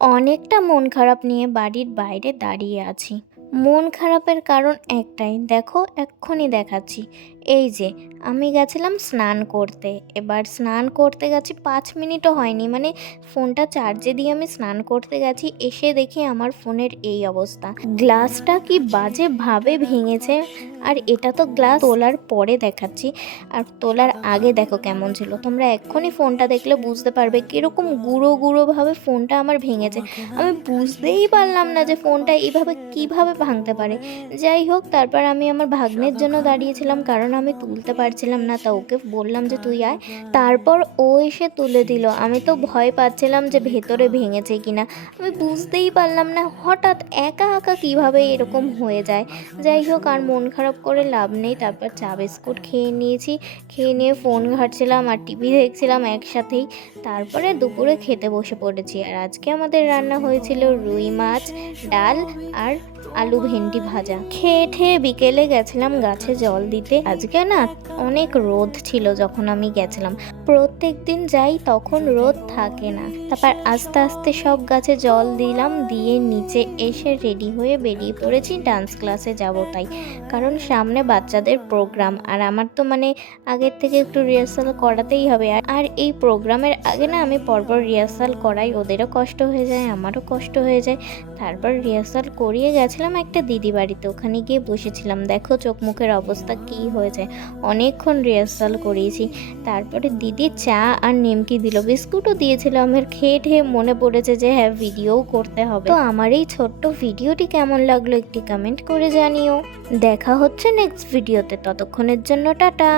অনেকটা মন খারাপ নিয়ে বাড়ির বাইরে দাঁড়িয়ে আছি। মন খারাপের কারণ একটাই, দেখো এক্ষুনি দেখাচ্ছি। এই যে আমি গেছিলাম স্নান করতে, এবার স্নান করতে গেছি 5 মিনিটও হয়নি, মানে ফোনটা চার্জে দিয়ে আমি স্নান করতে গেছি, এসে দেখি আমার ফোনের এই অবস্থা। গ্লাসটা কি বাজেভাবে ভেঙেছে। আর এটা তো গ্লাস তোলার পরে দেখাচ্ছি, আর তোলার আগে দেখো কেমন ছিল। তোমরা এক্ষুনি ফোনটা দেখলে বুঝতে পারবে কীরকম গুঁড়ো গুঁড়োভাবে ফোনটা আমার ভেঙেছে। আমি বুঝতেই পারলাম না যে ফোনটা এইভাবে কিভাবে ভাঙতে পারে। যাই হোক, তারপর আমি আমার ভাগ্নের জন্য দাঁড়িয়েছিলাম, কারণ আমি তুলতে পারছিলাম না, তা ওকে বললাম যে তুই আয়। তারপর ও এসে তুলে দিল। আমি তো ভয় পাচ্ছিলাম যে ভেতরে ভেঙেছে কিনা। আমি বুঝতেই পারলাম না হঠাৎ একা একা কিভাবে এরকম হয়ে যায়। যাই হোক, আর মন খারাপ করে লাভ নেই। তারপর চা বিস্কুট খেয়ে নিয়েছি, খেয়ে নিয়ে ফোন ঘাঁটছিলাম আর টিভি দেখছিলাম একসাথেই। তারপরে দুপুরে খেতে বসে পড়েছি। আর আজকে আমাদের রান্না হয়েছিল রুই মাছ, ডাল আর আলু ভেন্ডি ভাজা। খেয়ে ঠেয়ে বিকেলে গেছিলাম গাছে জল দিতে। আজকে না অনেক রোদ ছিল যখন আমি গেছিলাম। প্রত্যেক দিন যাই তখন রোদ থাকে না। তারপর আস্তে আস্তে সব গাছে জল দিলাম, দিয়ে নিচে এসে রেডি হয়ে বেরিয়ে পড়েছি ডান্স ক্লাসে যাব তাই। কারণ সামনে বাচ্চাদের প্রোগ্রাম, আর আমার তো মানে আগের থেকে একটু রিহার্সাল করাতেই হবে। আর এই প্রোগ্রামের আগে না আমি পরপর রিহার্সাল করাই, ওদেরও কষ্ট হয়ে যায় আমারও কষ্ট হয়ে যায়। তারপর রিহার্সাল করিয়ে গেছিলাম একটা দিদি বাড়িতে, ওখানে গিয়ে বসেছিলাম। দেখো চোখ মুখের অবস্থা কী হয়ে যায়, অনেকক্ষণ রিহার্সাল করিয়েছি। তারপরে দিদি চা আর নিমকি দিল, বিস্কুটও দিয়েছিল। আমার খেয়ে ঠেয়ে মনে পড়েছে যে হ্যাঁ ভিডিওও করতে হবে। তো আমার এই ছোট্ট ভিডিওটি কেমন লাগলো একটি কমেন্ট করে জানিও। দেখা হচ্ছে নেক্সট ভিডিওতে, ততক্ষণের জন্য টাটা।